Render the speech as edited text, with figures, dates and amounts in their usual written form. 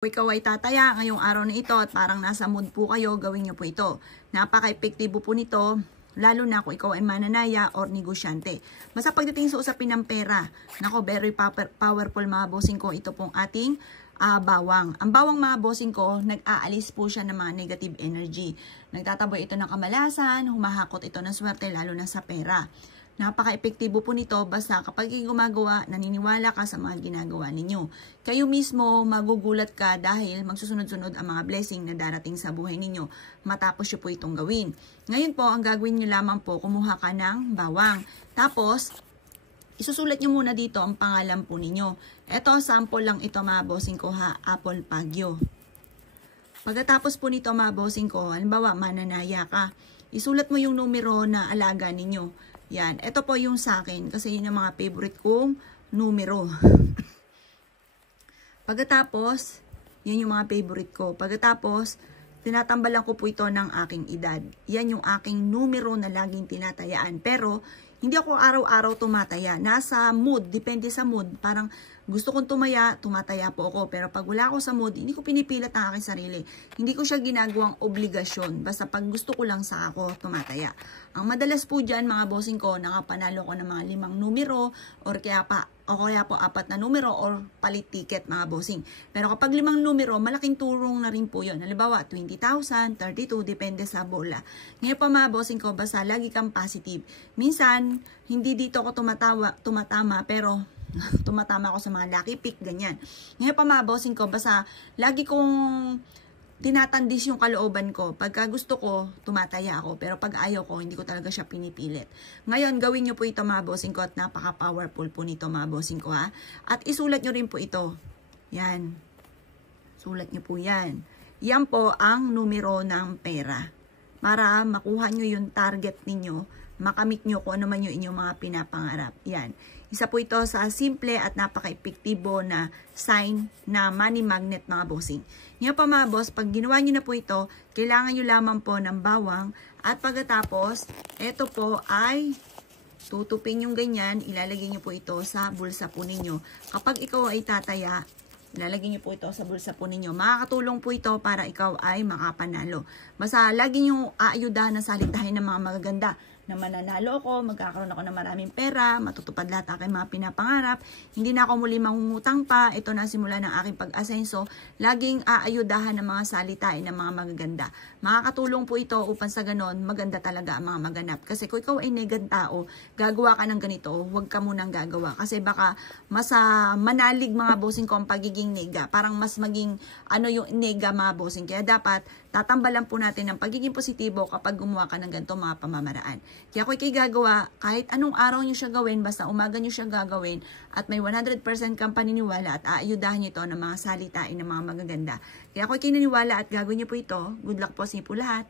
Kung ikaw ay tataya ngayong araw na ito at parang nasa mood po kayo, gawin nyo po ito. Napaka-epektibo po nito, lalo na kung ikaw ay mananaya or negosyante. Basta pagdating sa usapin ng pera, nako, very powerful mga bossing ko, ito pong ating bawang. Ang bawang mga bossing ko, nag-aalis po siya ng mga negative energy. Nagtataboy ito ng kamalasan, humahakot ito ng swerte, lalo na sa pera. Napaka-epektibo po nito basta kapag gumagawa, naniniwala ka sa mga ginagawa ninyo. Kayo mismo magugulat ka dahil magsusunod-sunod ang mga blessing na darating sa buhay ninyo matapos nyo po itong gawin. Ngayon po, ang gagawin nyo lamang po, kumuha ka ng bawang. Tapos, isusulat nyo muna dito ang pangalan po ninyo. Ito, sample lang ito mga bossing ko ha, Apple Pagyo. Pagkatapos po nito mga bossing ko, halimbawa mananaya ka, isulat mo yung numero na alaga ninyo. Yan, ito po yung sa akin kasi yun yung mga favorite kong numero. Pagkatapos, yun yung mga favorite ko. Pagkatapos, tinatambalan ko po ito ng aking edad. Yan yung aking numero na laging tinatayaan. Pero, hindi ako araw-araw tumataya. Nasa mood, depende sa mood. Parang gusto kong tumataya po ako. Pero pag wala ako sa mood, hindi ko pinipilit ang aking sarili. Hindi ko siya ginagawang obligasyon. Basta pag gusto ko lang sa ako tumataya. Ang madalas po dyan mga bossing ko, nakapanalo ko ng mga 5 numero or kaya po 4 na numero or palit ticket mga bossing. Pero kapag 5 numero, malaking turong na rin po yun. Halimbawa, 20,000, 32, depende sa bola. Ngayon po mga bossing ko, basta lagi kang positive. Minsan, hindi dito ako tumatama, pero tumatama ako sa mga lucky pick, ganyan. Ngayon pa mga bossing ko, basta lagi kong tinatandis yung kalooban ko. Pagka gusto ko, tumataya ako. Pero pag ayaw ko, hindi ko talaga siya pinipilit. Ngayon, gawin nyo po ito mga bossing ko at napaka-powerful po nito mga bossing ko ha. At isulat nyo rin po ito. Yan. Sulat nyo po yan. Yan po ang numero ng pera. Para makuha nyo yung target ninyo, makamit nyo kung ano man yung inyong mga pinapangarap. Yan. Isa po ito sa simple at napaka-epektibo na sign na money magnet mga bossing. Ngayon pa mga boss, pag ginawa nyo na po ito, kailangan nyo lamang po ng bawang at pagkatapos, ito po ay tutupin yung ganyan, ilalagay nyo po ito sa bulsa po ninyo. Kapag ikaw ay tataya, ilalagay nyo po ito sa bulsa po ninyo. Makakatulong po ito para ikaw ay makapanalo. Basta lagi nyo aayudahan na salitahin ng mga magaganda na mananalo ako, magkakaroon ako ng maraming pera, matutupad lahat aking mga pinapangarap, hindi na ako muli mangungutang pa, ito na simula ng aking pag-asenso, laging aayudahan ng mga salitain ng mga magaganda. Makakatulong po ito upang sa ganon, maganda talaga ang mga maganap. Kasi kung ikaw ay negan tao, gagawa ka ng ganito, huwag ka munang gagawa. Kasi baka mas manalig mga bossing ko ang pagiging nega. Parang mas maging yung nega mga bossing. Kaya dapat tatambalan po natin ng pagiging positibo kapag gumawa ka ng ganito mga pamamaraan. Kaya kung ikay gagawa, kahit anong araw nyo siya gawin, basta umaga nyo siya gagawin at may 100% kang paniniwala at aayudahan nyo ito ng mga salitain ng mga magaganda. Kaya kung ikay naniwala at gagawin nyo po ito, good luck po sa inyo po lahat.